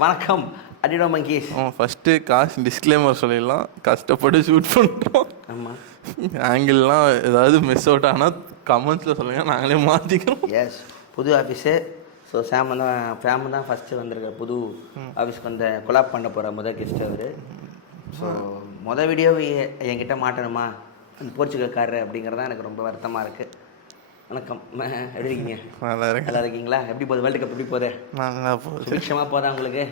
வணக்கம் அடிடோ monkeys. First காசு disclaimer சொல்லிடலாம். கஷ்டப்பட்டு ஷூட் பண்ணுறோம். ஆமாம், ஆங்கிள்லாம் ஏதாவது மிஸ் அவுட் ஆனால் கமெண்ட்ஸில் சொல்லுங்கள், நாங்களே மாற்றிக்கிறோம். எஸ். புது ஆஃபீஸு. ஸோ ஃபேமு தான் ஃபஸ்ட்டு வந்திருக்க புது ஆஃபீஸ்க்கு வந்து கொலாப் பண்ண போகிற முதல் கெஸ்ட் அவர். ஸோ வீடியோ என்கிட்ட மாட்டணுமா அந்த போர்ச்சுகல்காரர் அப்படிங்கிறதான் எனக்கு ரொம்ப வருத்தமாக இருக்குது. வணக்கம், எப்படி இருக்கீங்க? நல்லா இருக்கீங்களா? எப்படி போகுது வேர்ல்டு கப்? எப்படி போகுது? நல்லா போகுது. சுபிக்ஷமாக போதா உங்களுக்கு?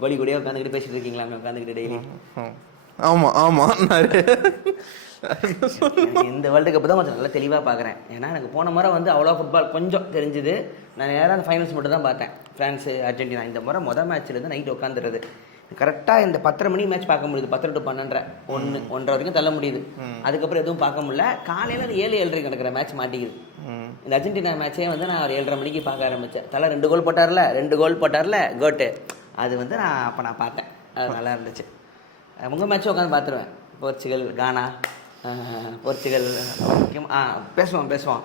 கோடி கோடியாக உட்காந்துக்கிட்டு பேசிட்டு இருக்கீங்களாமே உட்காந்துக்கிட்டு டெய்லி? ஆமாம் நிறைய இந்த வேர்ல்டு கப் தான் கொஞ்சம் நல்லா தெளிவாக பார்க்குறேன். ஏன்னா எனக்கு போன முறை வந்து அவ்வளோ ஃபுட்பால் கொஞ்சம் தெரிஞ்சுது. நான் நேராக அந்த ஃபைனல்ஸ் மட்டும் தான் பார்த்தேன், ஃப்ரான்ஸு அர்ஜென்டினா. இந்த முறை மேட்ச்லேருந்து நைட்டு உட்காந்துருது. கரெக்டாக இந்த 10:30 மணி மேட்ச் பார்க்க முடியுது. 10 to 12, 1 வரைக்கும் தள்ள முடியுது. அதுக்கப்புறம் எதுவும் பார்க்க முடியல. காலையில் 7-7:30 நடக்கிற மேட்ச் மாட்டிக்குது. இந்த அர்ஜென்டினா மேட்சே வந்து நான் ஒரு 7:30 மணிக்கு பார்க்க ஆரம்பித்தேன். தலை 2 கோல் போட்டார்ல கோட்டு. அது வந்து நான் பார்த்தேன். அது நல்லா இருந்துச்சு. உங்கள் மேட்ச்சும் உட்காந்து பார்த்துருவேன். போர்ச்சுகல் கானா, போர்ச்சுகல் முக்கியம். பேசுவோம்.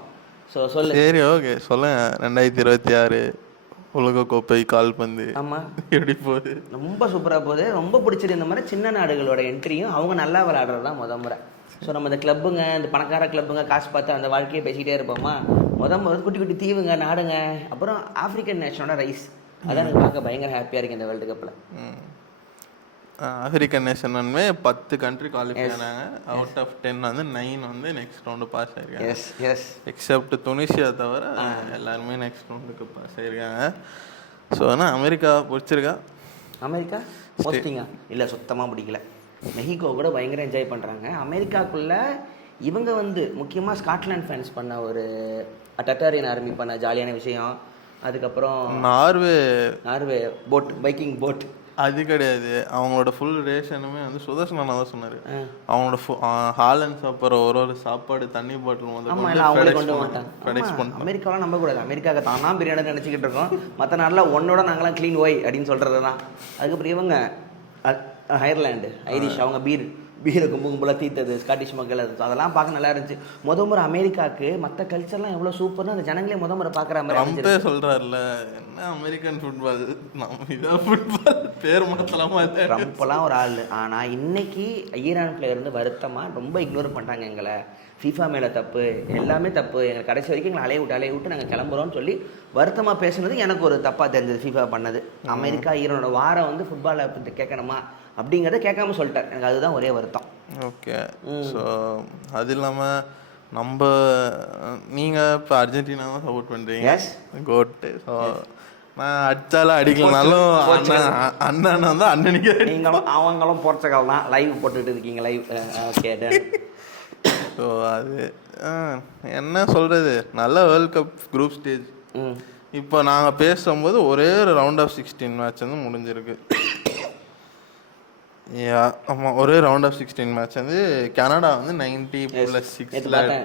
ஸோ சொல்லு. சரி, ஓகே, சொல்லுங்க. 2026 உலகக்கோப்பை கால்பந்து ஆமாம் எப்படி போகுது? ரொம்ப சூப்பராக போகுது. ரொம்ப பிடிச்சது இந்த மாதிரி சின்ன நாடுகளோட என்ட்ரியும் அவங்க நல்லா விளையாடுறது தான் முறை. ஸோ நம்ம இந்த கிளப்புங்க, இந்த பணக்கார கிளப்புங்க, காசு பார்த்து அந்த வாழ்க்கையை பேசிக்கிட்டே இருப்போமா. முதல் குட்டி குட்டி தீவுங்க, நாடுங்க, அப்புறம் ஆஃப்ரிக்கன் நேஷனோட ரைஸ். அதான் எனக்கு பார்க்க பயங்கர ஹாப்பியாக இருக்குது இந்த வேர்ல்டு கப்பில். ஆஃப்ரிக்கன் நேஷன் 10 கண்ட்ரி குவாலிஃபை ஆனாங்க. அவுட் ஆஃப் 10 வந்து 9 வந்து நெக்ஸ்ட் ரவுண்டு பாஸ் ஆயிருக்காங்க. எஸ். எக்ஸப்ட் துனிசியா தவிர எல்லாருமே நெக்ஸ்ட் ரவுண்டுக்கு பாஸ் ஆயிருக்காங்க. ஸோ ஆனால் அமெரிக்கா பிடிச்சிருக்கா? அமெரிக்கா போஸ்டிங்கா? இல்லை, சுத்தமாக பிடிக்கல. மெஹிகோ கூட பயங்கர என்ஜாய் பண்ணுறாங்க. அமெரிக்காக்குள்ளே இவங்க வந்து முக்கியமாக ஸ்காட்லாண்ட் ஃபேன்ஸ் பண்ண ஒரு டட்டாரியன் ஆர்மி பண்ண ஜாலியான விஷயம். அதுக்கப்புறம் நார்வே போட், பைக்கிங் போட். அது கிடையாது, அவங்களோட ஃபுல் ரேஷனுமே வந்து சுதர்சனா தான் சொன்னார். அவங்களோட ஹாலண்ட் சாப்பிட்ற ஒரு சாப்பாடு, தண்ணி பாட்டில் வந்து கொண்டு மாட்டாங்க. அமெரிக்காவெலாம் நம்பக்கூடாது. அமெரிக்காவுக்கு தானா பிரியாணி நினச்சிக்கிட்டு இருக்கோம். மற்ற நாட்டில் ஒன்னோட நாங்களாம் க்ளீன் ஒய் அப்படின்னு சொல்கிறது தான். அதுக்கப்புறம் இவங்க அயர்லாண்டு, ஐரிஷ், அவங்க பீரை கும்பலாக தீர்த்தது, ஸ்காட்டிஷ் மக்கள், அதெல்லாம் பார்க்க நல்லா இருந்துச்சு. முறை அமெரிக்காவுக்கு மற்ற கல்ச்சர்லாம் எவ்வளோ சூப்பர்னு அந்த ஜனங்களே முறை பார்க்குற மாதிரி சொல்கிறாருல்ல. என்ன அமெரிக்கன் ஃபுட்பால், நம்ம இதான் ஃபுட்பால் பேர் மாற்றலாமா? ட்ரம்ப்லாம் ஒரு ஆள். ஆனால் இன்னைக்கு ஈரான் பிளேயர் வருத்தமாக ரொம்ப இக்னோர் பண்ணிட்டாங்க எங்களை. ஃபீஃபா மேலே தப்பு, எல்லாமே தப்பு, எங்கள் கடைசி வரைக்கும் எங்களை அலைய விட்டு நாங்கள் கிளம்புறோம்னு சொல்லி வருத்தமாக பேசுனது எனக்கு ஒரு தப்பாக தெரிஞ்சது. ஃபீஃபா பண்ணது. அமெரிக்கா ஈரானோட வாரம் வந்து ஃபுட்பாலை கேட்கணுமா அப்படிங்கிறத கேட்காம சொல்லிட்டேன். எனக்கு அதுதான் ஒரே வருத்தம். ஓகே. ஸோ அது இல்லாமல் நீங்கள் இப்போ அர்ஜென்டினா தான் சப்போர்ட் பண்ணுறீங்க. கோட்டு. ஸோ நான் அடித்தாலும் அடிக்கலனாலும் அண்ணன் தான் அண்ணனுக்கு. நீங்களும் அவங்களும் போர்ச்சுகல் தான். லைவ் போட்டுக்கிட்டு இருக்கீங்க, லைவ். ஓகே. ஸோ அது என்ன சொல்கிறது, நல்ல வேர்ல்ட் கப் குரூப் ஸ்டேஜ். இப்போ நாங்கள் பேசும்போது ஒரே ஒரு ரவுண்ட் ஆஃப் 16 மேட்ச் வந்து முடிஞ்சிருக்கு. ஆமாம், ஒரே ரவுண்ட் ஆஃப் 16 மேட்ச் வந்து கனடா வந்து 90+6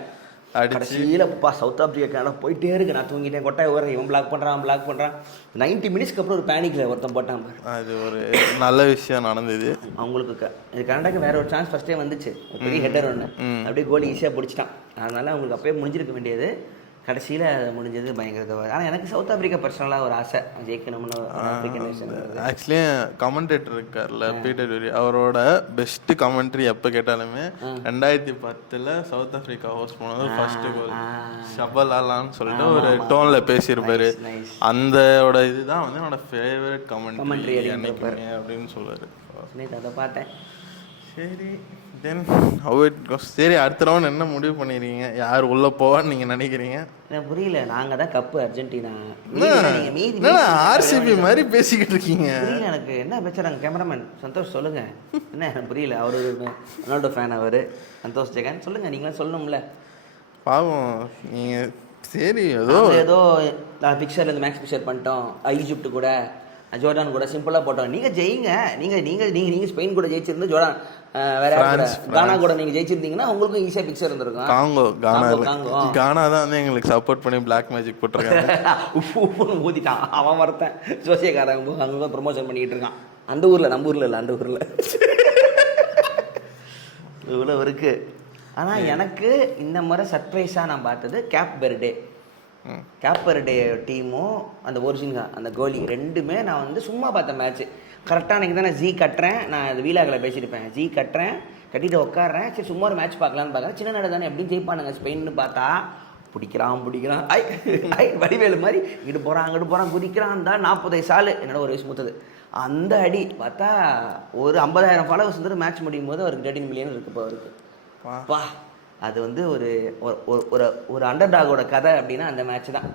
அடிச்சுப்பா. சவுத் ஆப்பிரிக்கா கனடா போயிட்டே இருக்கு. நான் தூங்கிட்டேன், கொட்டாய் ஓடுறேன், இவன் பிளாக் பண்ணுறான். 90 மினிட்ஸ்க்கு அப்புறம் ஒரு பேனிக்கில் ஒருத்தன் போட்டான். அது ஒரு நல்ல விஷயம் நடந்தது அவங்களுக்கு. கனடாக்கு வேற ஒரு சான்ஸ் ஃபர்ஸ்டே வந்துச்சு, பெரிய ஹெட்டர் ஒன்று, அப்படியே கோலி ஈஸியாக பிடிச்சிட்டான். அதனால அவங்களுக்கு அப்பயே முடிஞ்சிருக்க வேண்டியது. கடைசியில் முடிஞ்சது பயங்கர. ஆனால் எனக்கு சவுத் ஆப்பிரிக்கா பர்சனலாக ஒரு ஆசை, ஜெயிக்கணும்னு. ஆக்சுவலி கமெண்டேட்டர் இருக்கார்ல பீட்டர் டூரி, அவரோட பெஸ்ட் கமெண்ட்ரி எப்போ கேட்டாலுமே 2010 சவுத் ஆப்பிரிக்கா ஹோஸ்ட் போனது ஃபர்ஸ்ட் கோல் ஷபலாலான்னு சொல்லிட்டு ஒரு டோனில் பேசியிருப்பாரு. அந்தோட இதுதான் வந்து என்னோட ஃபேவரட் கமெண்ட்ரி அப்படின்னு சொல்லுவார். அதை பார்த்தேன். சரி, தென் ஹவ் இட் கோஸ். சரி, அடுத்த ரவுண்ட் என்ன முடிவு பண்ணிடுறீங்க? யார் உள்ளே போவான்னு நீங்கள் நினைக்கிறீங்க? எனக்கு புரியல. நாங்கள் தான் கப்பு அர்ஜென்டினா. ஆர்சிபி மாதிரி பேசிக்கிட்டு இருக்கீங்க. புரியல எனக்கு என்ன பேசுகிறாங்க. கேமராமேன் சந்தோஷ் சொல்லுங்க. என்ன எனக்கு புரியல. அவர் ரொனால்டோ ஃபேன். அவர் சந்தோஷ் ஜெகன். சொல்லுங்கள், நீங்களும் சொல்லணும்ல. பாவம் நீங்கள். சரி, ஏதோ பிக்சர்ல இருந்து மேக்ஸ் பிக்சர் பண்ணிட்டோம். ஈஜிப்ட் கூட, ஜோர்டான் கூட சிம்பிளாக போட்டோம். நீங்கள் ஜெயிங்க. நீங்கள் ஸ்பெயின் கூட ஜெயிச்சிருந்து, ஜோர்டான் வேற கானா கூட நீங்கள் ஜெயிச்சிருந்தீங்கன்னா உங்களுக்கும் ஈஸியாக பிக்சர் இருந்திருக்கும். கானா தான் வந்து எங்களுக்கு சப்போர்ட் பண்ணி பிளாக் மேஜிக் போட்டிருக்காங்க. ஊதிட்டான் அவன் வரத்தன். ஜோசியக்காரன் அங்கே தான் ப்ரொமோஷன் பண்ணிக்கிட்டு இருக்கான். அந்த ஊரில், நம்ம ஊரில் இல்லை, அந்த ஊரில் இவ்வளோ இருக்குது. ஆனால் எனக்கு இந்த முறை சர்ப்ரைஸாக நான் பார்த்தது கேப் வெர்டே. கேப்பர்டே டீமும் அந்த ஒரிஜின்கா அந்த கோலி ரெண்டுமே நான் வந்து சும்மா பார்த்த மேட்ச்சு. கரெக்டாக அன்றைக்கி தான் நான் ஜி கட்டுறேன், நான் அது வீலாகில் பேசியிருப்பேன், ஜி கட்டுறேன் கட்டிட்டு உட்காடுறேன், சரி சும்மா ஒரு மேட்ச் பார்க்கலான்னு பார்க்குறேன். சின்ன நாடு தானே எப்படியும் ஜெயிப்பானுங்க ஸ்பெயின்னு பார்த்தா பிடிக்கிறான் ஐ வடிவேலு மாதிரி இங்கிட்டு போகிறான் குதிக்கிறான் தான் 40 சாலு என்னோட ஒரு வயசு மூத்தது. அந்த அடி பார்த்தா ஒரு 50,000 ஃபாலோவர்ஸ் வந்துட்டு மேட்ச் முடியும் போது அவருக்கு 13 மில்லியன் இருக்கு இப்போ அவருக்கு. வா அது வந்து ஒரு ஒரு ஒரு அண்டர் டாகோட கதை அப்படின்னா அந்த மேட்ச் தான்.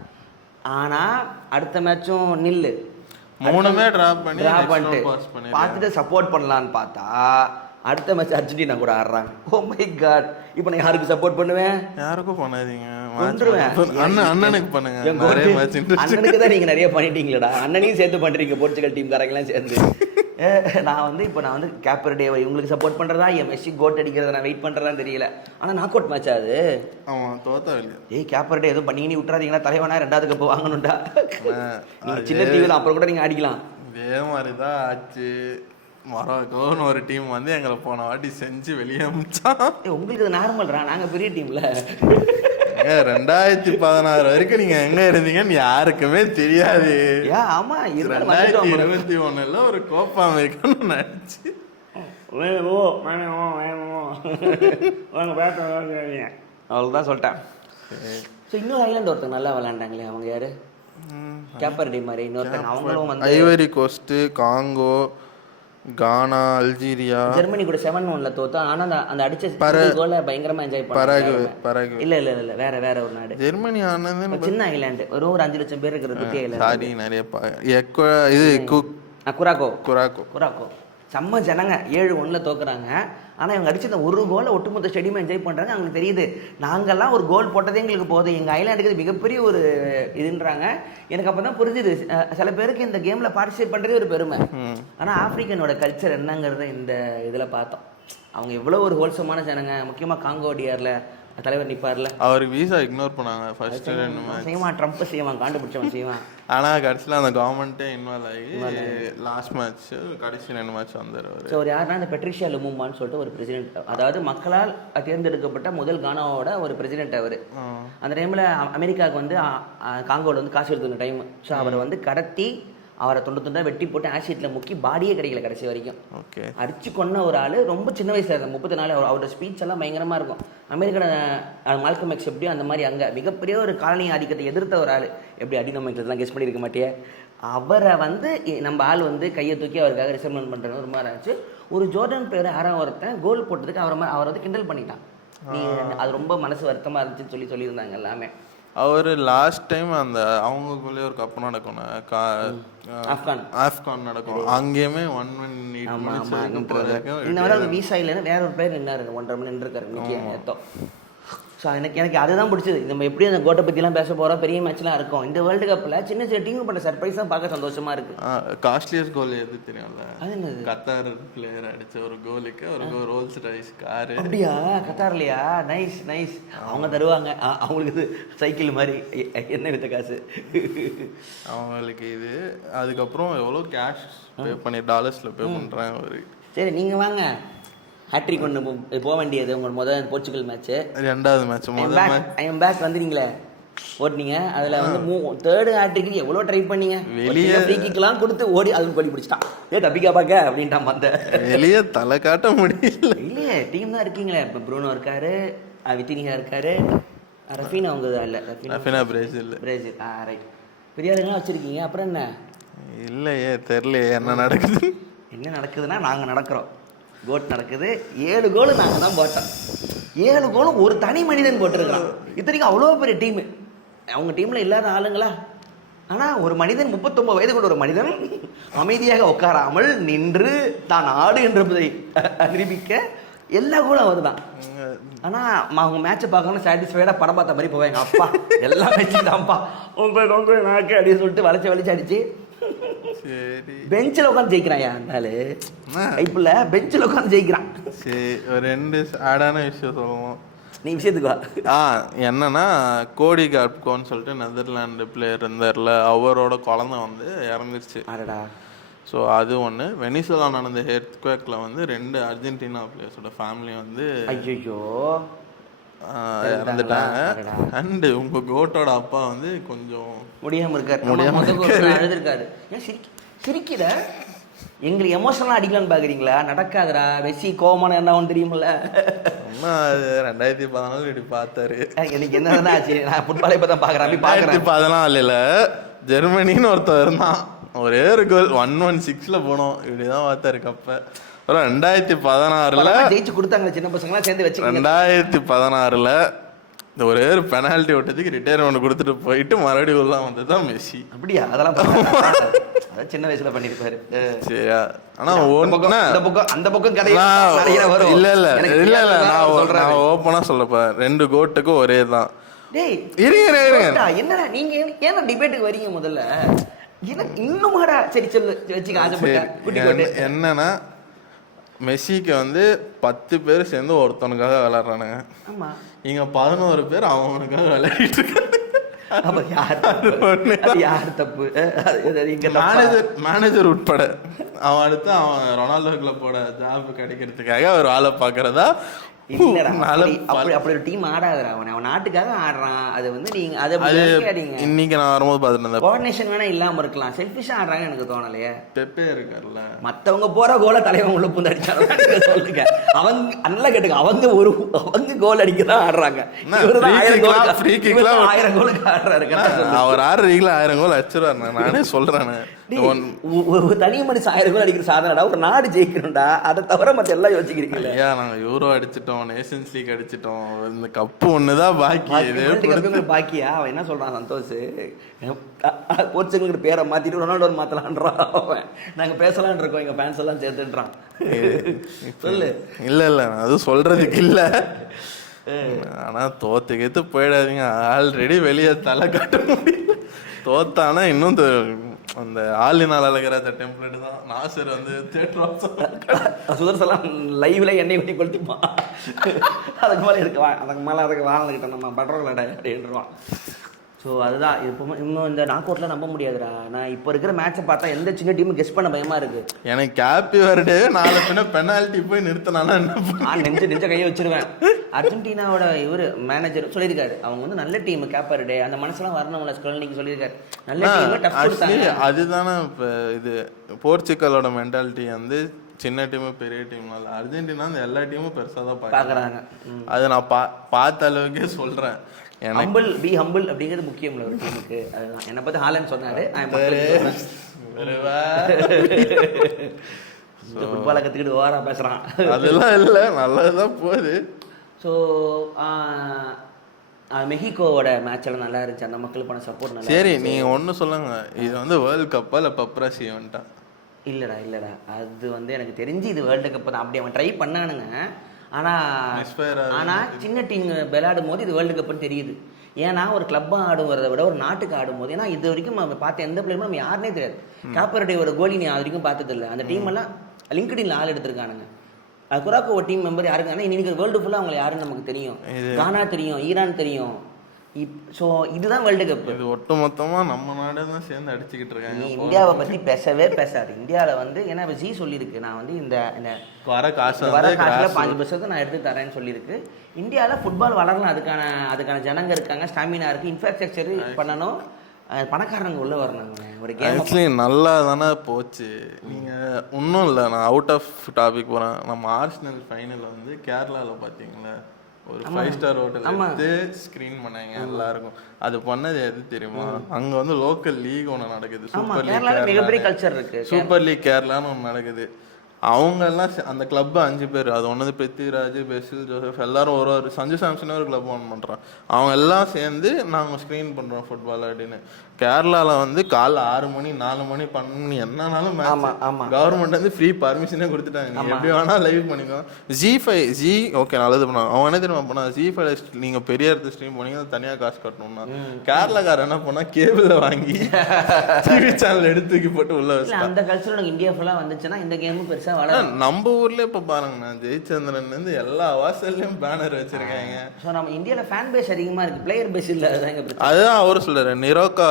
ஆனால் அடுத்த மேட்சும் நில்லு 3மே ட்ராப் பண்ணிட்டு பார்த்துட்டு சப்போர்ட் பண்ணலான்னு பார்த்தா அடுத்த மேட்ச் அர்ஜென்டினா கூட ஆடுறாங்க. ஓ மை காட், இப்போ நான் யாருக்கு சப்போர்ட் பண்ணுவேன்? யாருக்கும் பண்ணாதீங்க, அண்ணனுக்கு பண்ணுங்க. அண்ணனுக்கு தான் நீங்க நிறைய பண்ணிட்டீங்களா, அண்ணனையும் சேர்த்து பண்றீங்க போர்ச்சுகல் டீம் காரங்களாம் சேர்ந்து. நான் வந்து கேப்பர்டே இவங்களுக்கு சப்போர்ட் பண்றதா என் மெஸ்ஸி கோட் அடிக்கிறத நான் வெயிட் பண்றதான்னு தெரியல. ஆனா நாக் அவுட் மேட்ச் அது. ஆமா தோத்தா இல்லையா? ஏய் கேப்பர்டே எதுவும் பண்ணி விட்டுறாதீங்களா, தலைவனா 2வது கப்பு வாங்கணும்டா. நீங்க சின்ன தீவு தான், அப்புறம் கூட நீங்க அடிக்கலாம். இதே மாதிரிதான் ஆச்சு. மொராக்கோன்னு ஒரு டீம் வந்து எங்களை போன வாட்டி செஞ்சு வெளியே அமிச்சான். உங்களுக்கு அது நார்மல்ரா, நாங்க பெரிய டீம்ல. 2016 வரைக்கும் நீங்க எங்க இருந்தீங்கன்னு யாருக்குமே தெரியாது. ஆமா 2021 ஒரு கோப்பா அமெரிக்கான்னு நினைச்சு அவ்வளவுதான் சொல்லிட்டேன். இன்னொரு ஐலாண்ட் ஒருத்தங்க நல்லா விளையாண்டாங்களே, அவங்க யாரு? கேப்பர்டே மாதிரி இன்னொருத்தங்க, அவங்களும் வந்து ஐவரி கோஸ்ட், காங்கோ, கானா, அல்ஜீரியா, ஜெர்மனி கூட 7-1 தோத்தா. ஆனா அந்த அடிச்ச கோல பயங்கரமா என்ஜாய் பண்ணாங்க. இல்ல வேற ஒரு நாடு. ஜெர்மனி ஆனது சின்ன ஐலாண்ட், ஒரு 5 லட்சம் பேர் இருக்கிற குட்டி ஐலாண்ட். சாரி நிறைய இது குராக்கோ செம்ம ஜனங்க 7-1 தோக்குறாங்க. ஆனால் இவங்க அடிச்ச ஒரு கோலை ஒட்டுமொத்த ஸ்டேடியம் என்ஜாய் பண்ணுறாங்க. அவங்களுக்கு தெரியுது நாங்கள்லாம் ஒரு கோல் போட்டதே எங்களுக்கு போதும், எங்கள் ஐலாண்டுக்கு மிகப்பெரிய ஒரு இதுன்றாங்க. எனக்கு அப்போ தான் புரிஞ்சுது சில பேருக்கு இந்த கேமில் பார்ட்டிசிபேட் பண்ணுறதே ஒரு பெருமை. ஆனால் ஆஃப்ரிக்கனோட கல்ச்சர் என்னங்கிறத இந்த இதில் பார்த்தோம். அவங்க எவ்வளோ ஒரு ஹோல்சமான ஜனங்க. முக்கியமாக காங்கோ டிஆரில் தலைவர் நிற்பார்ல, அவருக்கு வீசா இக்னோர் பண்ணாங்க ஃபர்ஸ்ட் செய்வான், ட்ரம்ப் செய்வான், காண்டுபிடிச்சவன் செய்வான். ஆனால் கடைசியில் அந்த கவர்மெண்ட்டே இன்வால்வ் ஆகி லாஸ்ட் மேட்ச் கடைசி 2 மேட்ச் வந்தார். ஸோ ஒரு யாருன்னா இந்த பெட்ரிஷியா லுமும்பான்னு சொல்லிட்டு ஒரு பிரசிடென்ட், அதாவது மக்களால் தேர்ந்தெடுக்கப்பட்ட முதல் கானாவோட ஒரு பிரசிடென்ட் அவர். அந்த டைமில் அமெரிக்காவுக்கு வந்து காங்கோவில் வந்து காசு எடுத்துக்கிற டைம். ஸோ அவரை வந்து கடத்தி அவரை துண்டா வெட்டி போட்டு ஆசிட்ல முக்கி பாடியே கிடைக்கல கடைசி வரைக்கும். அடிச்சு கொன்ன ஒரு ஆள் ரொம்ப சின்ன வயசுல இருக்க 34. அவரோட ஸ்பீச் எல்லாம் பயங்கரமா இருக்கும். அமெரிக்கா மால்கம் எக்ஸ் எப்படியும் அந்த மாதிரி அங்கே மிகப்பெரிய ஒரு காலனி ஆதிக்கத்தை எதிர்த்த ஒரு ஆள். எப்படி அடினோமைக்கிறதுலாம் கெஸ் பண்ணியிருக்க மாட்டியே. அவரை வந்து நம்ம ஆள் வந்து கையை தூக்கி அவருக்காக ரிசர்வ்மெண்ட் பண்ணுறது ஒரு மாதிரி ஆச்சு. ஒரு ஜோர்டன் பிளேயர் 6ஆம் ஒருத்தன் கோல் போட்டதுக்கு அவரை வந்து கிண்டல் பண்ணிட்டான். நீ அது ரொம்ப மனசு வருத்தமாக இருந்துச்சுன்னு சொல்லியிருந்தாங்க எல்லாமே. அவர் லாஸ்ட் டைம் அந்த அவங்களுக்குள்ளே ஒரு கப்பு நடக்கணும், ஆப்கான் நடக்கும், அங்கேயுமே 1-1 இந்த மாதிரி வீசா இல்லைன்னா வேற ஒரு பேர் நின்னாரு 1.5 மணி நின்றுருக்காரு நிச்சயம். ஸோ எனக்கு அதுதான் பிடிச்சது. நம்ம எப்படி அந்த கோட்டை பற்றிலாம் பேச போகிறோம், பெரிய மேட்ச்லாம் இருக்கும். இந்த வேர்ல்டு கப்பில் சின்ன சின்ன டீம் பண்ண சர்ப்ரைஸ் தான் பார்க்க சந்தோஷமாக இருக்குது. காஸ்ட்லியஸ்ட் கோல் எது தெரியும்ல? அது என்னது? கத்தார் பிளேயர் அடித்த ஒரு கோலுக்கு ஒரு ரோல்ஸ் ராய்ஸ் காரு. அப்படியா? கத்தார்லையா? நைஸ். அவங்க தருவாங்க, அவங்களுக்கு இது சைக்கிள் மாதிரி என்ன வித்த காசு அவங்களுக்கு இது. அதுக்கப்புறம் எவ்வளோ கேஷ் பே பண்ணி டாலர்ஸில் பே பண்ணுறாங்க ஒரு. சரி நீங்கள் வாங்க, ஹேட்ரிக் ஒன்று போக வேண்டியது உங்களோட முதல் போர்ச்சுகல் மேட்ச்சு, 2வது மேட்ச் ஐஎம் பேக் வந்துட்டீங்களே ஓட்டினீங்க. அதில் வந்து 3rd ஹேட்ரிக்கு எவ்வளோ ட்ரை பண்ணீங்க, வெளியே ஃப்ரீ கிக்லாம் கொடுத்து ஓடி அதுவும் கோலி பிடிச்சிட்டான். தப்பிக்கா பார்க்க அப்படின்ட்டான். அந்த வெளியே தலை காட்ட முடியல. இல்லையே டீம் தான் இருக்கீங்களே. இப்போ ப்ரூனோ இருக்காரு, வித்தினியா இருக்காரு, ரஃபீனா அவங்க இல்லை, ரஃபீனா பிரேசில் ரைட், பெரிய ஆளுங்களாம் வச்சுருக்கீங்க. அப்புறம் என்ன? இல்லையே தெரியலையே என்ன நடக்குதுன்னா நாங்கள் நடக்கிறோம். கோட் நடக்குது, 7 கோல் நாங்கள் தான் போட்டோம். 7 கோலும் ஒரு தனி மனிதன் போட்டிருக்கான். இத்தனைக்கும் அவ்வளோ பெரிய டீமு, அவங்க டீமில் இல்லாத ஆளுங்களா. ஆனால் ஒரு மனிதன் 39 வயது கொண்ட ஒரு மனிதன் அமைதியாக உட்காராமல் நின்று தான் ஆடு என்பதை நிரூபிக்க எல்லா கோலும் அவர் தான். ஆனால் அவங்க மேட்சை பார்க்கணும் சாட்டிஸ்ஃபைடாக படம் பார்த்த மாதிரி போவாங்க. அப்பா எல்லா மேட்சும் தான்ப்பா நாக்கு அப்படின்னு சொல்லிட்டு வளைச்சு அடிச்சு பெஞ்சில் உட்காந்து ஜெயிக்கிறான். அந்த ஐபிஎல்ல பெஞ்சில் உட்காந்து ஜெயிக்கிறான். சரி, ஒரு 2 ஆடான விஷயம் சொல்லுவோம். நீ விஷயத்துக்கு வா. என்னன்னா கோடி காப்கோன்னு சொல்லிட்டு நெதர்லாண்டு பிளேயர் இருந்தார்ல, அவரோட குழந்தை வந்து இறந்துருச்சு. அடடா. ஸோ அது ஒன்று. வெனிசுலா நடந்த எர்த்குவேக்கில் வந்து 2 அர்ஜென்டினா பிளேயர்ஸோட ஃபேமிலி வந்து ஐயோ இறந்துட்டாங்க. அண்டு உங்க கோட்டோட அப்பா வந்து கொஞ்சம் முடியாம இருக்காரு, அழுதுருக்காரு. ஏன் சிரிக்கிற? எங்களுக்கு எமோஷனலாக அடிக்கலான்னு பார்க்குறீங்களா? நடக்காதுடா. மெஸ்ஸி கோவமான என்ன ஆகும் தெரியுமில்ல? அது 2014 இப்படி பார்த்தாரு. எனக்கு என்னதான் ஆச்சு, நான் ஃபுட்பாலை இப்போ தான் பார்க்குறேன். 2014 ஜெர்மனின்னு ஒருத்தர் இருந்தான், ஒரே ஒரு கோல் 116ல போனோம், இப்படிதான் பார்த்தாரு கப்ப. அப்புறம் 2016 ஜெயிச்சு கொடுத்தாங்க சின்ன பசங்களாம் சேர்ந்து வச்சு. 2016 இந்த ஒரே ஒரு பெனால்ட்டி ஓட்டத்துக்கு ரிட்டையர்மெண்ட் கொடுத்துட்டு போயிட்டு மறுபடியும் உள்ள வந்தது தான் மெஸ்ஸி. அப்படியா? அதெல்லாம் சின்ன வயசுல பண்ணிருப்பாரு. சரியா? ஆனா அந்த பக்கம் கதையா வரும். இல்ல நான் ஓப்பனா சொல்லப்ப 2 கோட்டுக்கும் ஒரே தான். டேய் என்னடா நீங்க ஏன் டிபேட்டுக்கு வரீங்க? முதல்ல இன்னுமாடா சரி சொல்லு வச்சுக்க ஆசைப்பட்டேன். என்னன்னா மெஸ்ஸிக்கு வந்து 10 பேர் சேர்ந்து ஒருத்தனுக்காக விளையாடுறானுங்க. ஆமா, இங்க 11 பேர் அவனுக்காக விளையாடிட்டு இருக்காங்க. யார் தப்பு? மேனேஜர் உட்பட. அவன் அடுத்து அவன் ரொனால்டோ கிளப்போட ஜாப் கிடைக்கிறதுக்காக ஒரு ஆளை பாக்குறதா. அப்படி ஒரு டீம் ஆடாதுடா. அவன் நாட்டுக்காக ஆடுறான். அது வந்து நீங்க இன்னைக்கு நான் வரும்போது பாத்துட்டு கோஆர்டினேஷன் வேணா இல்லாம இருக்கலாம். செல்ஃபிஷா ஆடுறாங்க எனக்கு தோணலையே. பெப்பே இருக்கார்ல, மத்தவங்க போற கோல தலைவன் உள்ள பூந்து அடிச்சாங்க சொல்லுங்க. அவங்க நல்லா கேட்டுங்க, அவங்க கோல் அடிக்கதான் ஆடுறாங்க. 1000 கோலுக்கு ஆடுறாரு. அவர் ஆடுறீங்களா 1000 கோல் அடிச்சிருவாரு. நானே சொல்றேன், தனி மனுஷன் 1000 கோல் அடிக்கிற சாதனடா. ஒரு நாடு ஜெயிக்கணும்டா, அதை தவிர மத்த எல்லாம் யோசிக்கிறீங்களா? ஐயா நாங்க யூரோ அடிச்சிட்டோம், நேஷன்ஸ் லீக் அடிச்சிட்டோம், இந்த கப்பு ஒண்ணுதான் பாக்கி. பாக்கியா? அவன் என்ன சொல்றான் சந்தோஷ், போர்ச்சுகல் பேரை மாத்திட்டு ரொனால்டோ மாத்தலான்றான். அவன் நாங்க பேசலான் இருக்கோம், எங்க ஃபேன்ஸ் எல்லாம் சேர்த்துன்றான். சொல்லு. இல்ல அது சொல்றதுக்கு இல்ல. ஆனா தோத்துக்கிட்டு போயிடாதீங்க. ஆல்ரெடி வெளியே தலை காட்ட முடியல. தோத்தானா இன்னும் அந்த ஆளினால் அழகிற அந்த டெம்ப்ளேட் தான். நாசர் வந்து சுதர்சலாம் லைவ்ல எண்ணெய் ஊற்றி கொளுத்திப்பான். அதுக்கு மேலே இருக்குவான், அதுக்கு வாழ்ந்துக்கிட்ட நம்ம பட்ரோல் அப்படின்றான். ஸோ அதுதான் இப்போ இன்னும் இந்த நாக் அவுட்ல நம்ப முடியாதுடா. நான் இப்போ இருக்கிற மேட்சை பார்த்தா எந்த சின்ன டீமும் கெஸ் பண்ண பயமா இருக்கு. எனக்கு ஹாப்பி பர்த்டே 4 பின்ன பெனால்ட்டி போய் நிறுத்தினாலும் என்ன நெஞ்ச கையை வச்சிருவேன். அர்ஜென்டினாவோட இவர் மேனேஜர் சொல்லியிருக்காரு, அவங்க வந்து நல்ல டீம் கேப்பர்டே அந்த மனசுலாம் வரணும்ல ஸ்கொல்னிக்கு சொல்லியிருக்காரு. நல்ல டீம் டஃப் கொடுத்தாங்க. அதுதானே இப்போ இது போர்ச்சுகலோட மென்டாலிட்டி வந்து சின்ன டீமு பெரிய டீம்னால. அர்ஜென்டினா அந்த எல்லா டீமும் பெருசாக தான் பார்க்குறாங்க. அது நான் பார்த்த அளவுக்கே சொல்கிறேன். ஹம்பிள் பி ஹம்பிள் அப்படிங்கிறது முக்கியம் ஒரு டீமுக்கு. அதுதான் என்னை பற்றி ஹாலண்ட் சொன்னாரு. ஃபுட்பாலை கற்றுக்கிட்டு ஓவரா பேசுகிறான். அதெல்லாம் இல்லை, நல்லதுதான் போகுது. ஸோ மெஹிகோவோட மேட்ச் எல்லாம் நல்லா இருந்துச்சு. அந்த மக்கள் பண்ண சப்போர்ட் நல்லா. சரி நீங்கள் ஒன்று சொல்லுங்க, இது வந்து வேர்ல்டு கப்பா இல்லை பப்ராசி ஈவெண்ட்டா? இல்லைடா அது வந்து எனக்கு தெரிஞ்சு இது வேர்ல்டு கப் தான். அப்படி அவன் ட்ரை பண்ணானுங்க. ஆனால் சின்ன டீம் விளையாடும் போது இது வேர்ல்டு கப்னு தெரியுது. ஏன்னா ஒரு கிளப்பாக ஆடுவதை விட ஒரு நாட்டுக்கு ஆடும்போது, ஏன்னா இது வரைக்கும் நம்ம பார்த்த எந்த பிளேயரும் நம்ம யாருனே தெரியாது. காப்பரடே ஒரு கோலி நீ அது வரைக்கும் பார்த்ததில்லை. அந்த டீம் எல்லாம் லிங்க்டின்ல ஆள் எடுத்திருக்கானுங்க. குராக்கோ ஒரு டீம் மெம்பர் யாருக்காங்கன்னா இன்னைக்கு வேர்ல்டு ஃபுல்லாக அவங்க யாருன்னு நமக்கு தெரியும். கானா தெரியும், ஈரான் தெரியும். ஸோ இதுதான் வேர்ல்டு கப். இது ஒட்டு மொத்தமாக நம்ம நாடு தான் சேர்ந்து அடிச்சுக்கிட்டு இருக்காங்க. நீ இந்தியாவை பற்றி பேசவே பேசாது. இந்தியாவில் வந்து ஏன்னா ஜி சொல்லியிருக்கு, நான் வந்து இந்த வர காசில் 5% நான் எடுத்து தரேன்னு சொல்லியிருக்கு. இந்தியாவில் ஃபுட்பால் வளரலாம், அதுக்கான ஜனங்க இருக்காங்க, ஸ்டாமினா இருக்குது, இன்ஃப்ராஸ்ட்ரக்சர் பண்ணணும், பணக்காரங்க உள்ள வரணும். ஒரு கேம் நல்லா தானே போச்சு. நீங்கள் ஒன்றும் இல்லை, நான் அவுட் ஆஃப் டாபிக் போகிறேன். நம்ம ஆர்சனல் ஃபைனல் வந்து கேரளாவில் பார்த்தீங்களா, ஒரு 5 ஸ்டார் ஹோட்டல் எடுத்து ஸ்கிரீன் பண்ணாங்க எல்லாருக்கும். அது பண்ணது எது தெரியுமா? அங்க வந்து லோக்கல் லீக் ஒன்று நடக்குது, சூப்பர் லீக். மிகப்பெரிய கல்ச்சர் இருக்கு, சூப்பர் லீக் கேரளான்னு ஒன்று நடக்குது. அவங்க எல்லாம் அந்த கிளப் 5 பேர், அது ஒன்று பிருத்விராஜ், பெசில் ஜோசப், எல்லாரும் ஒரு சஞ்சு சாம்சன் ஒரு கிளப் ஒன்று பண்றான். அவங்க எல்லாம் சேர்ந்து நாங்கள் ஸ்க்ரீன் பண்றோம் ஃபுட்பால் அப்படின்னு. கேரளாவில் வந்து காலைல 6 மணி 4 மணி பண்ணி என்னன்னாலும் கவர்மெண்ட் வந்து ஃப்ரீ பர்மிஷனே கொடுத்துட்டாங்க. நீங்க எப்படி வேணா லைவ் பண்ணிக்கோ. ஜி ஓகே நல்லது பண்ணாங்க. அவன் என்ன தெரியுமா பண்ணா, ஜி5 நீங்க பெரிய இடத்துல ஸ்ட்ரீம் பண்ணீங்கன்னா தனியாக காசு கட்டணும்னா, கேரளாக்காரர் என்ன பண்ணா கேபிள்ல வாங்கி டிவி சேனல் எடுத்துக்கி போட்டு உள்ள வச்சு. அந்த கல்ச்சர் இந்தியா ஃபுல்லா வந்துச்சுன்னா இந்த கேமும் பெருசா. நம்ம ஊர்ல இப்ப பாருங்க, ஜெயச்சந்திரன் இருந்து எல்லா வாசல்லையும் பேனர் வச்சிருக்காங்க. நம்ம இந்தியால ஃபேன் பேஸ் அதிகமா இருக்கு, பிளேயர் பேஸ் இல்ல. அதுதான் அவரு சொல்றாரு, நிரோக்கா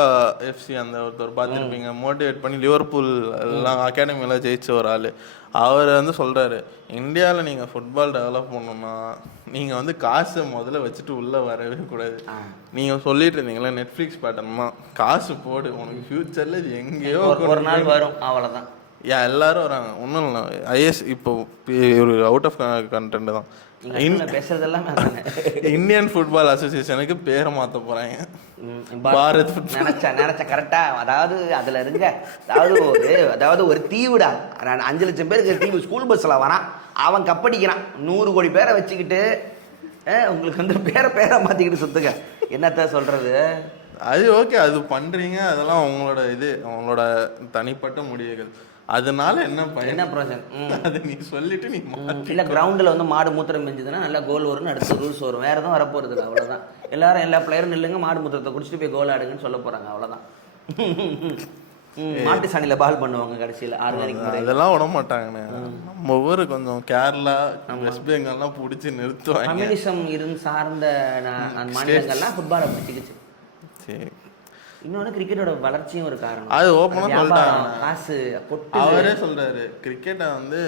எஃப்சி அந்த ஒருத்தர் பார்த்துருப்பீங்க, மோட்டிவேட் பண்ணி லிவர்பூல் எல்லாம் அகாடமியெல்லாம் ஜெயிச்ச ஒரு ஆள். அவர் வந்து சொல்கிறாரு, இந்தியாவில் நீங்கள் ஃபுட்பால் டெவலப் பண்ணணும்னா நீங்கள் வந்து காசை முதல்ல வச்சுட்டு உள்ளே வரவே கூடாது. நீங்கள் சொல்லிட்டு இருந்தீங்களா நெட்ஃப்ளிக்ஸ் பேட்டர்னா, காசு போடு, உனக்கு ஃப்யூச்சரில் இது எங்கேயோ ஒரு நாள் வரும், அவ்வளோதான். எல்லாரும் வராங்க. ஒன்றும் இல்லை, ஐஎஸ் இப்போ ஒரு அவுட் ஆஃப் கண்டென்ட் தான். பேசுறதெல்லாம் இந்தியன் ஃபுட்பால் அசோசியேஷனுக்கு பேரை மாற்ற போறாங்க, பாரத். நினைச்ச கரெக்டா. அதாவது அதுல இருங்க, அதாவது ஒரு தீவுடா, 5 லட்சம் பேருக்கு தீவு, ஸ்கூல் பஸ்ல வரான், அவன் கப்படிக்கிறான், 100 கோடி பேரை வச்சுக்கிட்டு உங்களுக்கு வந்து பேரை மாத்திக்கிட்டு சுத்துங்க, என்னத்த சொல்றது. அது ஓகே, அது பண்றீங்க, அதெல்லாம் உங்களோட அவங்களோட தனிப்பட்ட முடிவுகள். அதனால என்ன பிரயோஜனம்? அது நீ சொல்லிட்டு நீ இல்லை, கிரவுண்டில் வந்து மாடு மூத்திரம் பெஞ்சதுன்னா நல்லா கோல் வரும்னு அடுத்த ரூல்ஸ் வரும், வேறு எதுவும் வரப்போகிறது இல்லை, அவ்வளோதான். எல்லா பிளேயரும் நில்லுங்க, மாடு மூத்திரத்தை குடிச்சிட்டு போய் கோல் ஆடுங்கன்னு சொல்ல போகிறாங்க, அவ்வளோதான். மாட்டு சாணியில் பால் பண்ணுவாங்க கடைசியில், ஆர்கானிக். அதெல்லாம் விட மாட்டாங்கண்ணே. நம்ம ஒவ்வொரு கொஞ்சம் கேரளா, வெஸ்ட் பெங்கால்லாம் பிடிச்சி நிறுத்துவாங்க. கம்யூனிசம் சார்ந்த மாநிலங்கள்லாம் ஃபுட்பாலை பிடிச்சிக்கிச்சு. சரி, இன்னொன்று கிரிக்கெட்டோட வளர்ச்சியும் ஒரு காரணம். அது ஓப்பனாக சொல்லிட்டாங்க, காசு அவரே சொல்றாரு. கிரிக்கெட்டை வந்து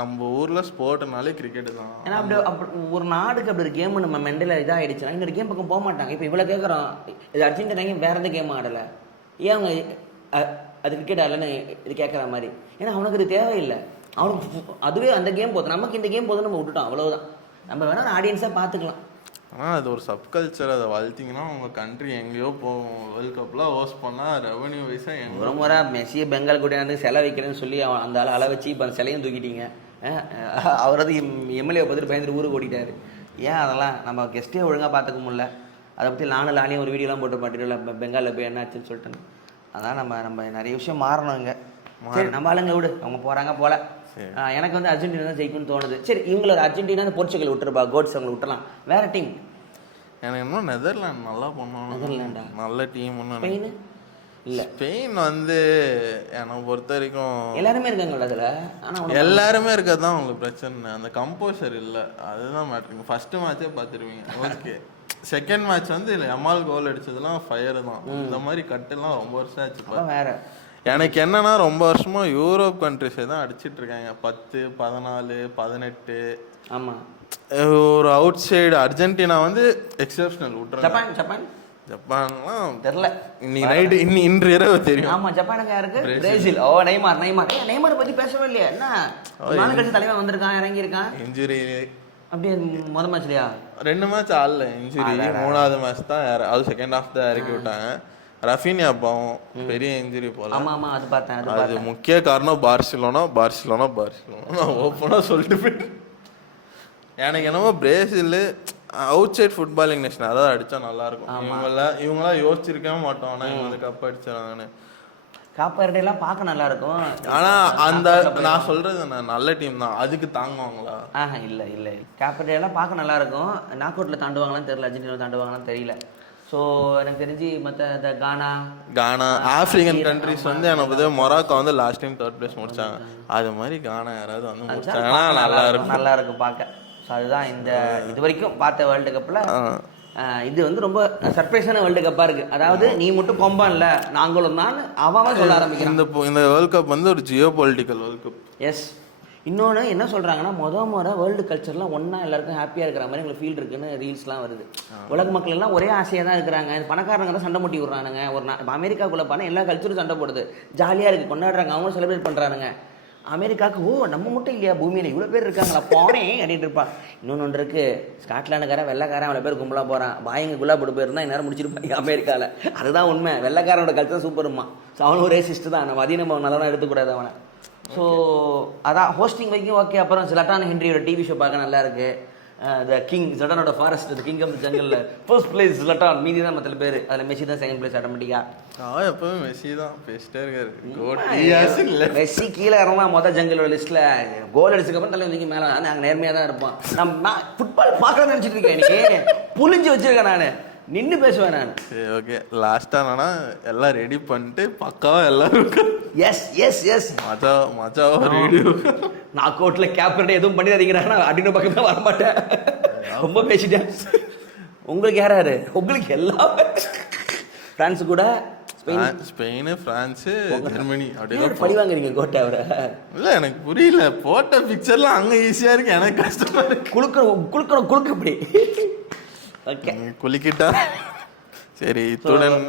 நம்ம ஊர்ல ஸ்போர்ட்னாலே கிரிக்கெட் தான். ஏன்னா அப்படி ஒரு நாடுக்கு அப்படி ஒரு கேம் நம்ம மெண்டல இதாகிடுச்சுன்னா இன்னொரு கேம் பக்கம் போக மாட்டாங்க. இப்போ இவ்வளோ கேட்குறோம், இது அர்ஜென்டினா வேற எந்த கேம் ஆடலை, ஏன் அவங்க அது கிரிக்கெட் ஆடலைன்னு இது கேட்குற மாதிரி. ஏன்னா அவனுக்கு இது தேவையில்லை, அவனுக்கு அதுவே அந்த கேம் போதும், நமக்கு இந்த கேம் போதும், நம்ம விட்டுட்டோம், அவ்வளோதான். நம்ம வேணா ஆடியன்ஸாக பார்த்துக்கலாம். ஆனால் அது ஒரு சப்கல்ச்சர், அதை வளர்த்திங்கன்னா உங்கள் கண்ட்ரி எங்கேயோ போகும். வேர்ல்ட் கப்லாம் ஹோஸ்ட் பண்ணால் ரெவன்யூ வைஸாக ஒரு முறை மெஸ்ஸியை பெங்கால் கூட்டியாந்து சிலை வைக்கிறேன்னு சொல்லி அந்த ஆள் அளை வச்சு இப்போ அந்த சிலையும் தூக்கிட்டீங்க. அவரது எம்எல்ஏ பார்த்துட்டு பயந்துட்டு ஊருக்கு ஓடிட்டார். ஏன் அதெல்லாம் நம்ம கெஸ்ட்டே ஒழுங்காக பார்த்துக்க முடியல. அதை பற்றி நானே ஒரு வீடியோலாம் போட்டு மாட்டிடல, பெங்காலில் போய் என்ன ஆச்சுன்னு சொல்லிட்டேன். அதான் நம்ம நிறைய விஷயம் மாறணும் இங்கே. சரி, நம்ம ஆளுங்க விடு, அவங்க போகிறாங்க போல. எனக்கு வந்து அர்ஜென்டினா தான் ஜெயிக்கும்னு தோணுது. சரி, இவங்களோட அர்ஜென்டினா போர்ச்சுகல் விட்டுருப்பா, கோட்ஸ் அவங்களை விட்டுலாம். வேற டீம் எனக்கு இன்னும் நெதர்லாண்ட் நல்லா பண்ணுவாங்க. நெதர்லாண்டா நல்ல டீம். ஸ்பெயின் இல்லை, ஸ்பெயின் வந்து என்னை பொறுத்த வரைக்கும் எல்லாருமே இருக்காங்களா அதில். ஆனால் எல்லாருமே இருக்கிறது தான் உங்களுக்கு பிரச்சனை, அந்த கம்போசர் இல்லை, அதுதான் மேட்ருங்க. ஃபர்ஸ்ட் மேட்சே பார்த்துருவீங்க, ஓகே. செகண்ட் மேட்ச் வந்து இல்லை, எம்மால் கோல் அடிச்சதுலாம் ஃபயர் தான். இந்த மாதிரி கட்டெல்லாம் ரொம்ப வருஷம் ஆச்சு. வேற எனக்கு என்னன்னா ரொம்ப வருஷமா யூரோப் கண்ட்ரிஸை தான் அடிச்சிட்டு இருக்காங்க, 10, 14, 18. ஆமாம், ஒரு அவுட் சைடு அர்ஜென்டினா வந்து எக்ஸப்ஷனல் விட்டுறாங்க. ஜப்பான்லாம் தெரியல, இன்னைக்கு நைட்டு இன்று இரவு தெரியும். ஆமா, ஜப்பானுக்கு யாருக்கு? பிரேசில். ஓ, நெய்மார் பத்தி பேசவே இல்லையா? என்ன நாலு கட்சி தலைவன் வந்திருக்கான், இறங்கி இருக்கான், இன்ஜுரி. அப்படியே முதல் மேட்ச்லையா 2 மேட்ச் ஆடல, இன்ஜுரி. 3வது மேட்ச் தான் அது செகண்ட் ஹாஃப் தான் இறக்கி விட்டாங்க. ரஃபீனியா பாவம் பெரிய இன்ஜுரி போல. ஆமா ஆமா, அது பார்த்தேன். அது முக்கிய காரணம் பார்சிலோனா ஓப்பனா சொல்லிட்டு போயிட்டு. எனக்கு என்னமோ Brazil outside footballing nation, அதாவது அடிச்சா நல்லா இருக்கும். இவங்களாம் யோசிச்சிருக்கவே மாட்டோம், ஆனால் இவங்க வந்து கப் அடிச்சாங்கன்னு. காப்பரடையெல்லாம் பார்க்க நல்லா இருக்கும். ஆனா அந்த நான் சொல்றது நல்ல டீம் தான், அதுக்கு தாங்குவாங்களா? இல்லை இல்லை, காப்பரடையெல்லாம் பார்க்க நல்லா இருக்கும். நாக் அவுட்ல தாண்டுவாங்களான்னு தெரியல, அர்ஜென்டினா தாண்டுவாங்களான்னு தெரியல. ஸோ எனக்கு தெரிஞ்சு மற்ற இந்த கானா ஆப்பிரிக்கன் கண்ட்ரிஸ் வந்து எனக்கு மொராக்கோ வந்து லாஸ்ட் டைம் 3rd place முடிச்சாங்க. அது மாதிரி கானா யாராவது வந்து முடிச்சாங்கன்னா நல்லா இருக்கும் பார்க்க. ஸோ அதுதான் இந்த இது வரைக்கும் பார்த்த வேர்ல்டு கப்பில் இது வந்து ரொம்ப சர்ப்ரைஸான வேர்ல்டு கப்பாக இருக்குது. அதாவது நீ மட்டும் கொம்பான் இல்லை, நாங்களும் தான் அவன் சொல்ல ஆரம்பிக்கிறேன். இந்த வேர்ல்டு கப் வந்து ஒரு geopolitical world cup. Yes. இன்னொன்று என்ன சொல்கிறாங்கன்னா, முறை வேர்ல்டு கல்ச்சர்லாம் ஒன்றா எல்லாருக்கும் ஹாப்பியாக இருக்கிற மாதிரி எங்களுக்கு ஃபீல் இருக்குன்னு ரீல்ஸ்லாம் வருது. உலக மக்கள் எல்லாம் ஒரே ஆசையாக தான் இருக்கிறாங்க. பணக்காரங்க தான் சண்டை முட்டி விட்றானுங்க. இப்போ அமெரிக்காவுக்குள்ளே போனால் எல்லா கல்ச்சரும் சண்டை போடுது, ஜாலியாக இருக்குது, கொண்டாடுறாங்க, அவங்களும் செலிப்ரேட் பண்ணுறானுங்க. அமெரிக்காவுக்கு ஓ நம்ம மட்டும் இல்லையா பூமியில் இவ்வளோ பேர் இருக்காங்களா போனே அப்படின்ட்டு இருப்பான். இன்னொன்று இருக்குது, ஸ்காட்லாண்டுக்காரன் வெள்ளைக்காரன் அவ்வளோ பேர் கும்பலாக போகிறான், பாயங்க குள்ளா போட்டு போயிருந்தா இந்நேரம் முடிச்சிருப்பாங்க அமெரிக்காவில். அதுதான் உண்மை. வெள்ளைக்காரனோட கல்ச்சர் சூப்பருமா. ஸோ அவனும் ஒரே சிஸ்ட்டு தான், நம்ம அதையும் நம்ம நல்லா எடுத்துக்கூடாது அவனை. ஸோ அதான் ஹோஸ்டிங் வரைக்கும் ஓகே. அப்புறம் ஜலட்டான் ஹென்ரியோட டிவி ஷோ பார்க்க நல்லா இருக்குது. த கிங் ஜலட்டானோட forest, the king of the ஜங்கலில் ஃபர்ஸ்ட் பிளேஸ் ஜலட்டான், மீதி தான் மற்ற பேர். அதில் மெஸ்ஸி தான் செகண்ட் பிளேஸ் ஆட்டோமேட்டிக்காக. எப்பவும் மெஸ்ஸி தான் பேசிட்டே இருக்காரு. மெஸ்ஸி கீழே இறங்கலாம் மொதல் ஜங்கலோட லிஸ்ட்டில். கோல் அடிச்சதுக்கப்புறம் தலை வந்து மேலே நாங்கள் நேர்மையாக தான் இருப்போம். நான் ஃபுட்பால் பார்க்கணும்னு நினச்சிட்டு இருக்கேன், எனக்கு புளிஞ்சு வச்சுருக்கேன், நான் நின்று பேசுவேன் நான். சரி ஓகே, லாஸ்ட்டானா எல்லாம் ரெடி பண்ணிட்டு பக்காவா எல்லாரும் எஸ் எஸ் எஸ் மச்சாவா வீடியோ நாக் அவுட்ல கேப்டன் எதுவும் பண்ணிடாதீங்கடா, அப்படின்னு பக்கம் தான் வரமாட்டேன். ரொம்ப பேசிட்டேன். உங்களுக்கு யாராரு? உங்களுக்கு எல்லாமே ஃப்ரான்ஸ் கூட ஸ்பெயின், பிரான்ஸ், ஜெர்மனி அப்படிதான் பழி வாங்குறீங்க கோட்டை அவரை. இல்ல எனக்கு புரியல, போட்ட பிக்சர்லாம் அங்க ஈஸியா இருக்கு, எனக்கு கஷ்டமா இருக்கு. குளுக்க இப்படி. ஓகே குளிக்கிட்டா சரி. இத்துடன்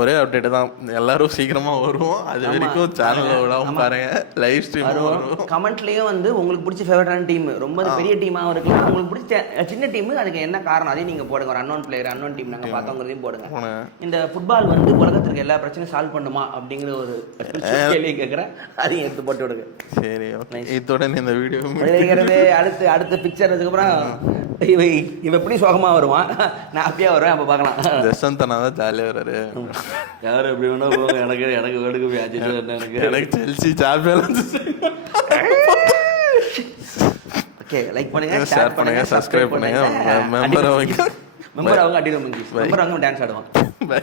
ஒரே அப்டேட் தான், எல்லாரும் சீக்கிரமா வருவோம். அது வரைக்கும் சேனல்ல விடாம பாருங்க, லைவ் ஸ்ட்ரீம் வரும். கமெண்ட்லயும் வந்து உங்களுக்கு பிடிச்ச ஃபேவரட்டான டீம், ரொம்ப பெரிய டீமாவும் இருக்கலாம், உங்களுக்கு பிடிச்ச சின்ன டீம், அதுக்கு என்ன காரணம் அதையும் நீங்க போடுங்க. ஒரு அன்னோன் பிளேயர், அன்னோன் டீம் நாங்க பார்த்தோங்கிறதையும் போடுங்க. இந்த ஃபுட்பால் வந்து உலகத்திற்கு எல்லா பிரச்சனையும் சால்வ் பண்ணுமா அப்படிங்கிற ஒரு கேள்வி கேட்குறேன், அதையும் எடுத்து போட்டு விடுங்க. சரி ஓகே, இத்துடன் இந்த வீடியோ முடிகிறது. அடுத்த பிக்சர் அதுக்கப்புறம் இவ எப்படி சோகமா வருவான், நான் அப்படியே வருவேன், அப்ப பார்க்கலாம். ஜஸ்வந்தனா தான் ஜாலியா வர்றாரு. யாரும் எப்படி வேணா போங்க, எனக்கு வேர்ல்டு கப் ஆச்சு, எனக்கு செல்சி சாம்பியன். ஓகே, லைக் பண்ணுங்க, ஷேர் பண்ணுங்க, சப்ஸ்கிரைப் பண்ணுங்க, மெம்பர் அவங்க அடிடும் மெம்பர் அவங்க டான்ஸ் ஆடுவான். பை.